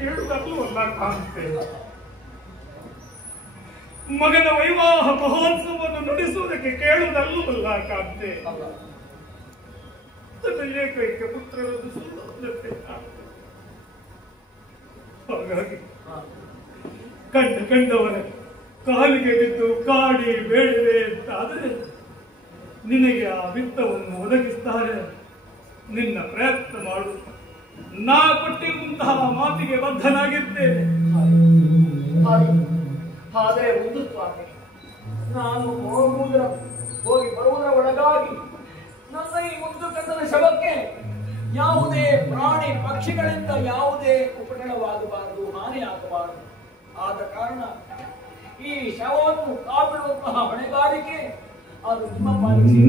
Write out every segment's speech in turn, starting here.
ಕೇಳುವುದಲ್ಲ ಕಾಂತೆ. ಮಗನ ವೈವಾಹ ಮಹೋತ್ಸವವನ್ನು ನುಡಿಸುವುದಕ್ಕೆ ಕೇಳುವುದಲ್ಲವಲ್ಲ ಕಾಂತೆ. ತನ್ನ ಏಕೈಕ ಪುತ್ರರನ್ನು ಸುಳ್ಳಕ್ಕೆ ಹಾಗಾಗಿ ಕಂಡವರ ಕಾಲಿಗೆ ಬಿದ್ದು ಕಾಡಿ ಬೇಡವೆ ಅಂತಾದರೆ ನಿನಗೆ ಆ ವಿತ್ತವನ್ನು ಒದಗಿಸ್ತಾರೆ. ನಿನ್ನ ಪ್ರಯತ್ನ ಮಾಡು. ನಾ ಕೊಟ್ಟಿರುವಂತಹ ಮಾತಿಗೆ ಬದ್ಧನಾಗಿರ್ತೇನೆ. ಆದರೆ ಒಂದು ಸ್ವಾಮಿ, ನಾನು ಹೋಗಿ ಬರುವುದರ ಒಳಗಾಗಿ ನನ್ನ ಈ ಮುದ್ದು ಕಂದನ ಶವಕ್ಕೆ ಯಾವುದೇ ಪ್ರಾಣಿ ಪಕ್ಷಿಗಳಿಂದ ಯಾವುದೇ ಉಪಟಳವಾಗಬಾರದು, ಹಾನಿ ಆಗಬಾರದು. ಆದ ಕಾರಣ ಈ ಶವವನ್ನು ಕಾಪಿಡುವಂತಹ ಹೊಣೆಗಾರಿಕೆ ಅದು ನಿಮ್ಮ ಪಾಲಿಗೆ.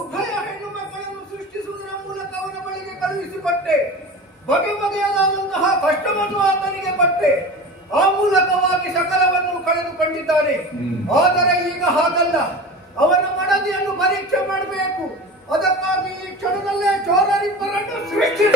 ಉಭಯ ಹೆಣ್ಣು ಮಕ್ಕಳನ್ನು ಸೃಷ್ಟಿಸುವುದರ ಮೂಲಕ ಅವನ ಬಳಿಗೆ ಕಳುಹಿಸಿಕೊಟ್ಟೆ. ಬಗೆ ಬಗೆಯಾದಂತಹ ಕಷ್ಟವನ್ನು ಆತನಿಗೆ ಪಟ್ಟೆ. ಆ ಮೂಲಕವಾಗಿ ಸಕಲವನ್ನು ಕಳೆದುಕೊಂಡಿದ್ದಾನೆ. ಆದರೆ ಈಗ ಹಾಗಲ್ಲ. ಅವನ ಮಡದಿಯನ್ನು ಪರೀಕ್ಷೆ ಮಾಡಬೇಕು. ಅದಕ್ಕಾಗಿ ಈ ಕ್ಷಣದಲ್ಲೇ ಚೋರರಿಬ್ಬರನ್ನು ಸೃಷ್ಟಿಸಿ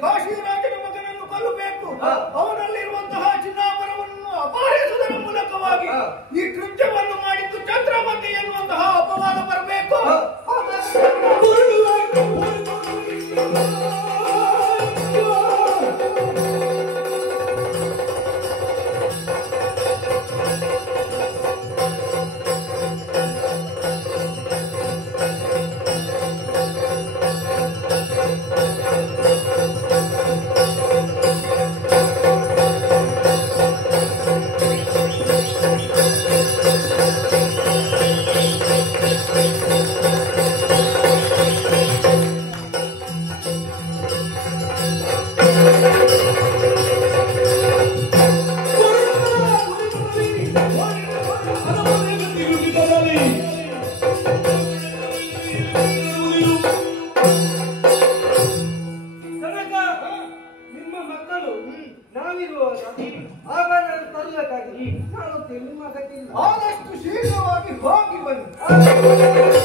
ಕಾಶಿರಾಜನ ಮಗನನ್ನು ಕೊಲ್ಲಬೇಕು. ಅವನಲ್ಲಿರುವಂತಹ ಚಿನ್ನಾಭರಣವನ್ನು ಅಪಹರಿಸುವುದರ ಮೂಲಕವಾಗಿ ಈ ಕೃತ್ಯವನ್ನು ಮಾಡಿದ್ದು ಚಂದ್ರಮತಿ ಎನ್ನುವಂತಹ ಅಪವಾದ ಬರಬೇಕು. ಆದಷ್ಟು ಶೀಘ್ರವಾಗಿ ಹೋಗಿ ಬನ್ನಿ.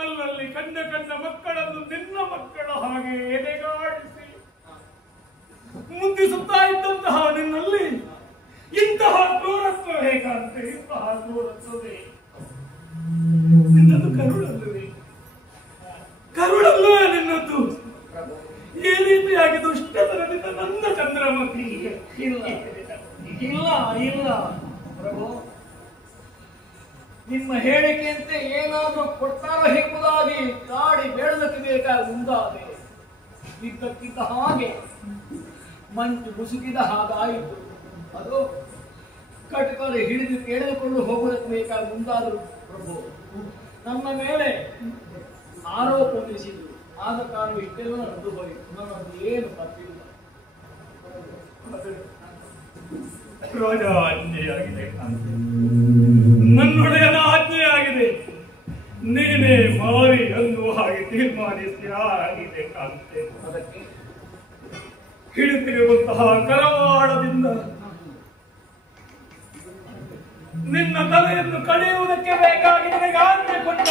ಅಲ್ಲಲ್ಲಿ ಕಂಡ ಕಂಡ ಮಕ್ಕಳನ್ನು ನಿನ್ನ ಮಕ್ಕಳ ಹಾಗೆ ಎದೆಗಾಡಿ ಜೀವಿಸುತ್ತಾ ಇದ್ದಂತಹ ನಿನ್ನಲ್ಲಿ ಇಂತಹ ಕ್ರೂರತ್ವ ಹೇಗಂತೆ? ಇಂತಹ ಕ್ರೂರತ್ವವೇ ನಿನ್ನದು ಕರುಳಲ್ಲವೇ? ಕರುಳಲ್ಲವೇ ನಿನ್ನದ್ದು? ಈ ರೀತಿಯಾಗಿ ದುಷ್ಟತನದಿಂದ ನನ್ನ ಚಂದ್ರಮತಿ ಇಲ್ಲ ಇಲ್ಲ ಇಲ್ಲ ಪ್ರಭು, ನಿಮ್ಮ ಹೇಳಿಕೆಯಂತೆ ಏನಾದ್ರೂ ಕೊಡ್ತಾರೋ ಎಂಬುದಾಗಿ ಕಾಡಿ ಬೇಡದಕ್ಕೆ ಬೇಕಾದ ಮುಂದಾದೆ. ಇದ್ದಕ್ಕಿದ್ದ ಹಾಗೆ ಮಂಚು ಮುಸುಕಿದ ಹಾಗಾಯಿತು. ಅದು ಕಟಕಲು ಹಿಡಿದು ಎಳೆದುಕೊಂಡು ಹೋಗುವುದಕ್ಕೆ ಬೇಕಾದ ಮುಂದಾದರು ಪ್ರಭು. ನಮ್ಮ ಮೇಲೆ ಆರೋಪ ಹೊಂದಿಸಿದ್ರು, ಆದ ಕಾರಣ ಇಷ್ಟೆಲ್ಲ ನಡೆದು ಹೋಯಿತು. ನನ್ನದು ಏನು ತಪ್ಪಿಲ್ಲ. ರಾಜ ಆಜ್ಞೆಯಾಗಿದೆ, ನನ್ನೊಡೆಯನ ಆಜ್ಞೆಯಾಗಿದೆ. ನೀನೇ ಮಾರಿ ಅನ್ನುವ ಹಾಗೆ ತೀರ್ಮಾನಿಸಿದೆ ಕಾಂತೆ. ಅದಕ್ಕೆ ಹಿಡಿತಿರುವಂತಹ ಕರವಾಳದಿಂದ ನಿನ್ನ ತಲೆಯನ್ನು ಕಡಿಯುವುದಕ್ಕೆ ಬೇಕಾಗಿ ನಿನಗೆ ಆಜ್ಞೆ ಕೊಟ್ಟ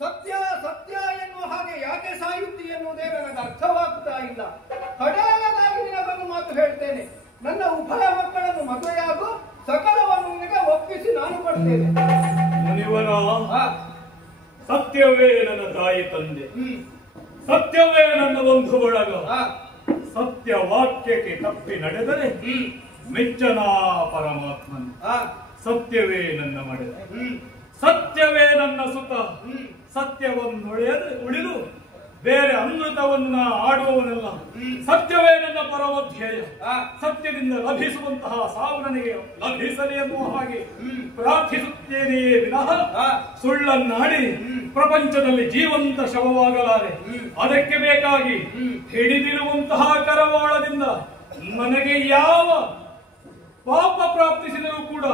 ಸತ್ಯ ಸತ್ಯ ಎನ್ನುವ ಹಾಗೆ ಯಾಕೆ ಸಾಯುತ್ತಿ ಎನ್ನುವುದೇ ನನಗೆ ಅರ್ಥವಾಗ್ತಾ ಇಲ್ಲ. ಕಡಾಯದಾಗಿ ನಿನಗೊಂದು ಮಾತು ಹೇಳ್ತೇನೆ. ನನ್ನ ಉಭಯ ಮಕ್ಕಳನ್ನು ಮದುವೆಯಾಗು, ಸಕಲವನ್ನು ನಿನಗೆ ಒಪ್ಪಿಸಿ ನಾನು ಕೊಡ್ತೇನೆ. ಮುನಿವರ, ಸತ್ಯವೇ ನನ್ನ ತಾಯಿ ತಂದೆ, ಸತ್ಯವೇ ನನ್ನ ಬಂಧು ಬಳಗ. ಸತ್ಯ ವಾಕ್ಯಕ್ಕೆ ತಪ್ಪಿ ನಡೆದರೆ ಮೆಚ್ಚನ ಪರಮಾತ್ಮನ. ಸತ್ಯವೇ ನನ್ನ ಮಡೆದ, ಸತ್ಯವೇ ನನ್ನ ಸುತ. ಸತ್ಯವನ್ನು ಉಳಿದು ಬೇರೆ ಅಮೃತವನ್ನ ಆಡುವವನಲ್ಲ. ಸತ್ಯವೇ ನನ್ನ ಪರಮಧ್ಯೇಯ. ಸತ್ಯದಿಂದ ಲಭಿಸುವಂತಹ ಸಾವು ನನಗೆ ಲಭಿಸಲಿ ಎನ್ನುವ ಹಾಗೆ ಪ್ರಾರ್ಥಿಸುತ್ತೇನೆಯೇ ವಿನಃ ಸುಳ್ಳನ್ನಾಡಿ ಪ್ರಪಂಚದಲ್ಲಿ ಜೀವಂತ ಶವವಾಗಲಾರೆ. ಅದಕ್ಕೆ ಬೇಕಾಗಿ ಹಿಡಿದಿರುವಂತಹ ಕರವಾಳದಿಂದ ನನಗೆ ಯಾವ ಪಾಪ ಪ್ರಾಪ್ತಿಸಿದರೂ ಕೂಡ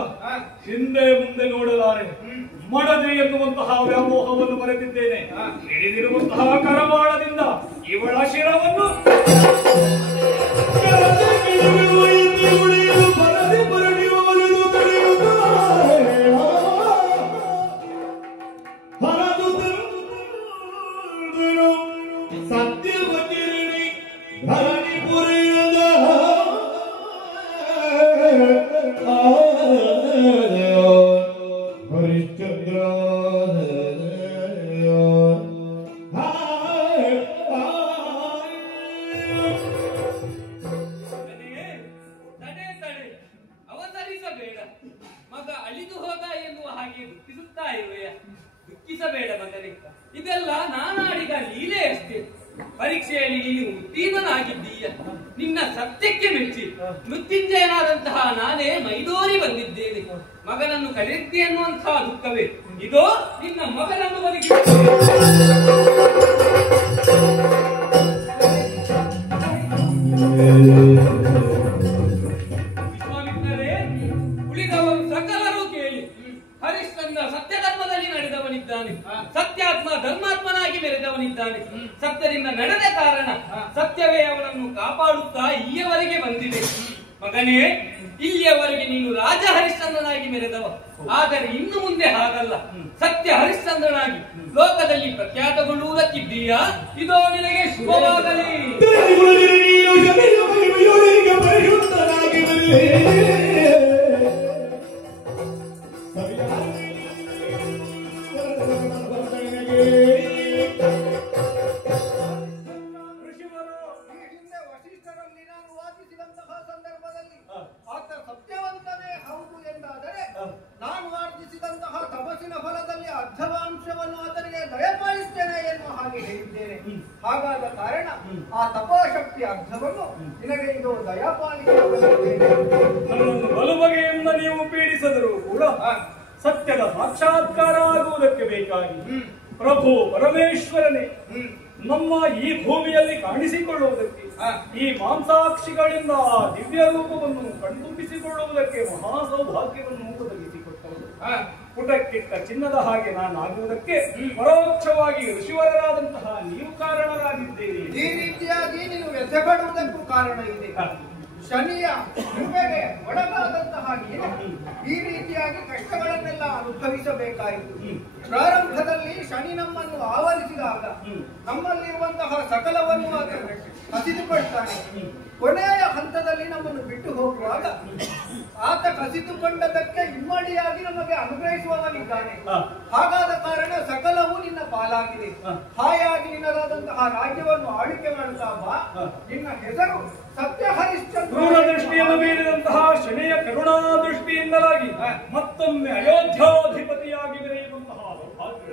ಹಿಂದೆ ಮುಂದೆ ನೋಡಲಾರೆ. ಮಡದಿ ಎನ್ನುವಂತಹ ವ್ಯಾಮೋಹವನ್ನು ಮರೆತಿದ್ದೇನೆ. ಹಿಡಿದಿರುವಂತಹ ಕರವಾಳದಿಂದ ಇವಳ ಶಿರವನ್ನು ಮಗ ಅಳಿದು ಹೋದ ಎನ್ನುವ ಹಾಗೆ ದುಃಖಿಸುತ್ತಾ ಇರುವೆಯ? ದುಃಖಿಸಬೇಡ ಮಗನೇ, ಇದೆಲ್ಲ ನಾನಾಡಿದ ಲೀಲೆ ಅಷ್ಟೇ. ಪರೀಕ್ಷೆಯಲ್ಲಿ ನೀನು ಉತ್ತೀರ್ಣನಾಗಿದ್ದೀಯ. ನಿನ್ನ ಸತ್ಯಕ್ಕೆ ಮೆಚ್ಚಿ ಮೃತ್ಯುಂಜಯನಾದಂತಹ ನಾನೇ ಮೈದೋರಿ ಬಂದಿದ್ದೇನೆ. ಮಗನನ್ನು ಕಳೆಯುತ್ತೆ ಎನ್ನುವಂತಹ ದುಃಖವೇ ಇದೋ ನಿನ್ನ ಮಗನನ್ನು ಬದುಕಿ. ವಿಶ್ವಾಮಿತ್ರರೇ, ಉಳಿದವರು ಸಕಲರು ಕೇಳಿ. ಹರಿಶ್ಚಂದ್ರ ಸತ್ಯ ಧರ್ಮದಲ್ಲಿ ನಡೆದವನಿದ್ದಾನೆ, ಸತ್ಯಾತ್ಮ ಧರ್ಮಾತ್ಮನಾಗಿ ಮೆರೆದವನಿದ್ದಾನೆ. ಸತ್ಯದಿಂದ ನಡೆದ ಕಾರಣ ಸತ್ಯವೇ ಅವನನ್ನು ಕಾಪಾಡುತ್ತಾ ಇಲ್ಲಿಯವರೆಗೆ ಬಂದಿದೆ. ಮಗನೇ, ಇಲ್ಲಿಯವರೆಗೆ ನೀನು ರಾಜ ಹರಿಶ್ಚಂದ್ರನಾಗಿ ಮೆರೆದವ. ಆದರೆ ಇನ್ನು ಮುಂದೆ ಹಾಗಲ್ಲ, ಸತ್ಯ ಹರಿಶ್ಚಂದ್ರನಾಗಿ ಲೋಕದಲ್ಲಿ ಪ್ರಖ್ಯಾತಗೊಳ್ಳುವುದಕ್ಕಿದ್ದೀಯಾ? ಇದೋ ನಿನಗೆ ಶುಭವಾಗಲಿ. ಸತ್ಯವಂತನೇ ಹೌದು ಎಂದಾದರೆ ನಾನು ಆರ್ಜಿಸಿದಂತಹ ತಪಸ್ಸಿನ ಫಲದಲ್ಲಿ ಅರ್ಧವಾಂಶವನ್ನು ಆತನಿಗೆ ದಯಪಾಲಿಸ್ತೇನೆ ಎನ್ನುವ ಹಾಗೆ ಹೇಳಿದ್ದೇನೆ. ಹಾಗಾದ ಕಾರಣ ಆ ತಪಶಕ್ತಿ ಅರ್ಧವನ್ನು ನಿನಗೆ ಇದು ದಯಪಾಲಿಸುತ್ತೇನೆ. ನನ್ನನ್ನು ಬಲುಬಗೆಯಿಂದ ನೀವು ಪೀಡಿಸಿದರೂ ಕೂಡ ಸತ್ಯದ ಸಾಕ್ಷಾತ್ಕಾರ ಆಗುವುದಕ್ಕೆ ಬೇಕಾಗಿ ಪ್ರಭು ಪರಮೇಶ್ವರನೇ ನಮ್ಮ ಈ ಭೂಮಿಯಲ್ಲಿ ಕಾಣಿಸಿಕೊಳ್ಳುವುದಕ್ಕೆ, ಈ ಮಾಂಸಾಕ್ಷಿಗಳಿಂದ ದಿವ್ಯ ರೂಪವನ್ನು ಕಣ್ತುಂಬಿಸಿಕೊಳ್ಳುವುದಕ್ಕೆ ಮಹಾ ಸೌಭಾಗ್ಯವನ್ನು ಒದಗಿಸಿಕೊಟ್ಟರು. ಪುಟಕ್ಕಿಟ್ಟ ಚಿನ್ನದ ಹಾಗೆ ನಾನು ಆಗುವುದಕ್ಕೆ ಪರೋಕ್ಷವಾಗಿ ಋಷಿವರರಾದಂತಹ ನೀವು ಕಾರಣರಾಗಿದ್ದೀರಿ. ಈ ರೀತಿಯಾಗಿ ನೀನು ವ್ಯಥೆಪಡುವುದಕ್ಕೂ ಕಾರಣ ಇದೆ. ಶನಿಯ ಕೃಪೆಗೆ ಒಳಗಾದಂತಹ ನೀನು ಈ ರೀತಿಯಾಗಿ ಕಷ್ಟಗಳನ್ನೆಲ್ಲ ಅನುಭವಿಸಬೇಕಾಯಿತು. ಪ್ರಾರಂಭದಲ್ಲಿ ಶನಿ ನಮ್ಮನ್ನು ಆವರಿಸಿದಾಗ ನಮ್ಮಲ್ಲಿರುವಂತಹ ಸಕಲವನ್ನು ಆತ ಕಸಿದುಕೊಳ್ತಾನೆ. ಕೊನೆಯ ಹಂತದಲ್ಲಿ ನಮ್ಮನ್ನು ಬಿಟ್ಟು ಹೋಗುವಾಗ ಆತ ಕಸಿದುಕೊಂಡದಕ್ಕೆ ಇಮ್ಮಡಿಯಾಗಿ ನಮಗೆ ಅನುಗ್ರಹಿಸುವವನಿದ್ದಾನೆ. ಹಾಗಾದ ಕಾರಣ ಸಕಲವೂ ನಿನ್ನ ಪಾಲಾಗಿದೆ. ಹಾಯಾಗಿ ನಿನ್ನದಾದಂತಹ ರಾಜ್ಯವನ್ನು ಆಳ್ವಿಕೆ ಮಾಡುತ್ತಾ ಬಾ. ನಿನ್ನ ಹೆಸರು ಸತ್ಯ ಹರಿಶ್ಚಂದ್ರ. ದೃಷ್ಟಿಯನ್ನು ಮೀರಿದಂತಹ ಶನಿಯ ಕರುಣಾ ದೃಷ್ಟಿಯಿಂದಲಾಗಿ ಮತ್ತೊಮ್ಮೆ ಅಯೋಧ್ಯಾಧಿಪತಿಯಾಗಿ ಬೆರೆಯುವಂತಹ ಸೌಭಾಗ್ಯ.